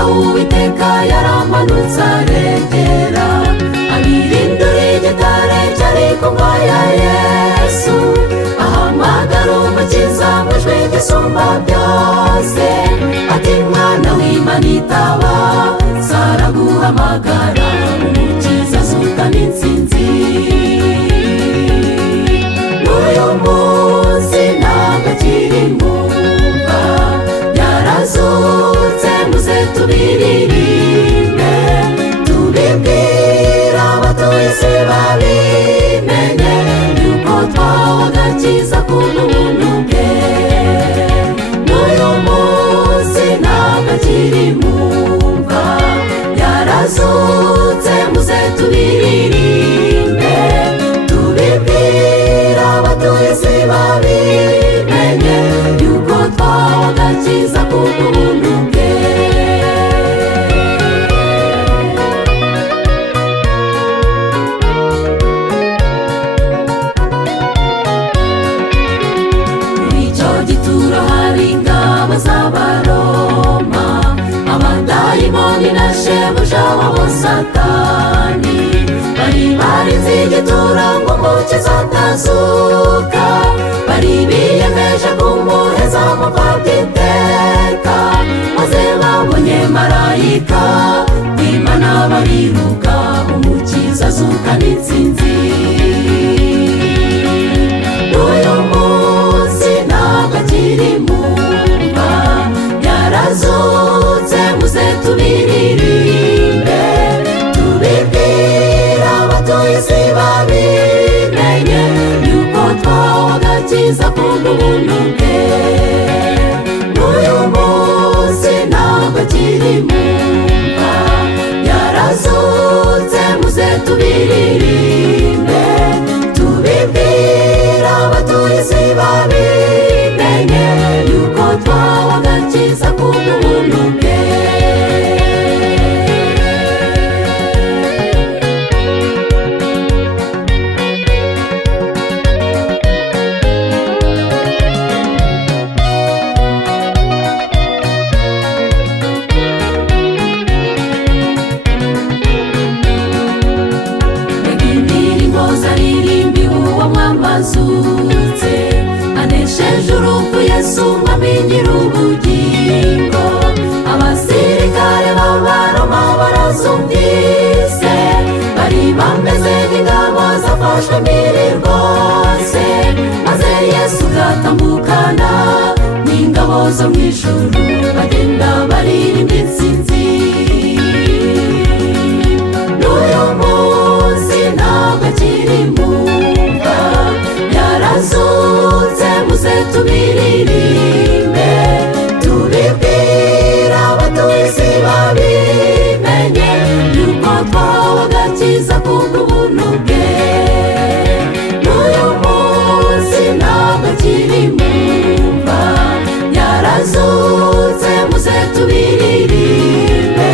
Uwiteka yaramanutse arengera abirindura igitare cyari ku ngoma ya Yesu ahamagara umukiza mu ijwi risumba byose ati mwana w'Imana itaba saraguhamagara umukiza azukana intsinzi n'uyu munsi ntabwo akiri mu mva yarazutse muze tubiririmbe tubibwira abatuye isi babimenye yuko twahawe agakiza k'ubuntu bwe n'uyu munsi ntabwo akiri mu mva yarazutse muze tubiririmbe tubibwira abatuye isi babimenye yuko twahawe agakiza k'ubuntu bwe. Z'abaroma abadayimoni na shebuja wabo Satani bari barinze igituro ngo umukiza atazuka bari biyemeje kumuheza mu mva by'iteka maze babonye marayika w'Imana bariruka umukiza azukana intsinzi n'uyu munsi ntabwo akiri mu yarazutse muze tubiririmbe tubibwira abatuye isi babimenye yuko twahawe agakiza k'ubuntu bwe n'uyu munsi ntabwo akiri mu mva yarazutse muze tubiririmbe tubibwira abatuye isi babimenye yuko twahawe agakiza k'ubuntu bwe. Indirimbo zaririmbiwe uwo mwambazutse anesheje urupfu Yesu umwami nyir'ubugingo abasirikare b'Abaroma barazumvise bari bameze nk'ingabo zafashwe mpiri rwose maze Yesu gatambukana n'ingabo zo mu ijuru bagenda baririmba intsinzi n'uyu munsi ntabwo akiri mu mva yarazutse muze tubiririmbe tubibwira abatuye isi babimenye yuko twahawe agakiza k'ubuntu bwe n'uyu munsi ntabwo akiri mu mva yarazutse muze tubiririmbe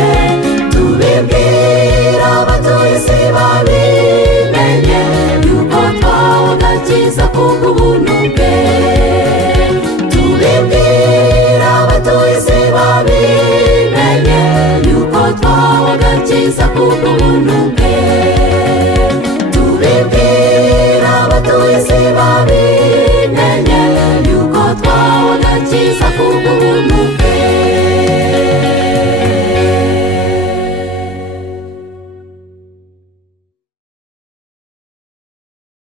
tubibwira abatuye isi babimenye yuko twahawe agakiza k'ubuntu bwe tubibwira abatuye isi babimenye yuko twahawe agakiza k'ubuntu bwe.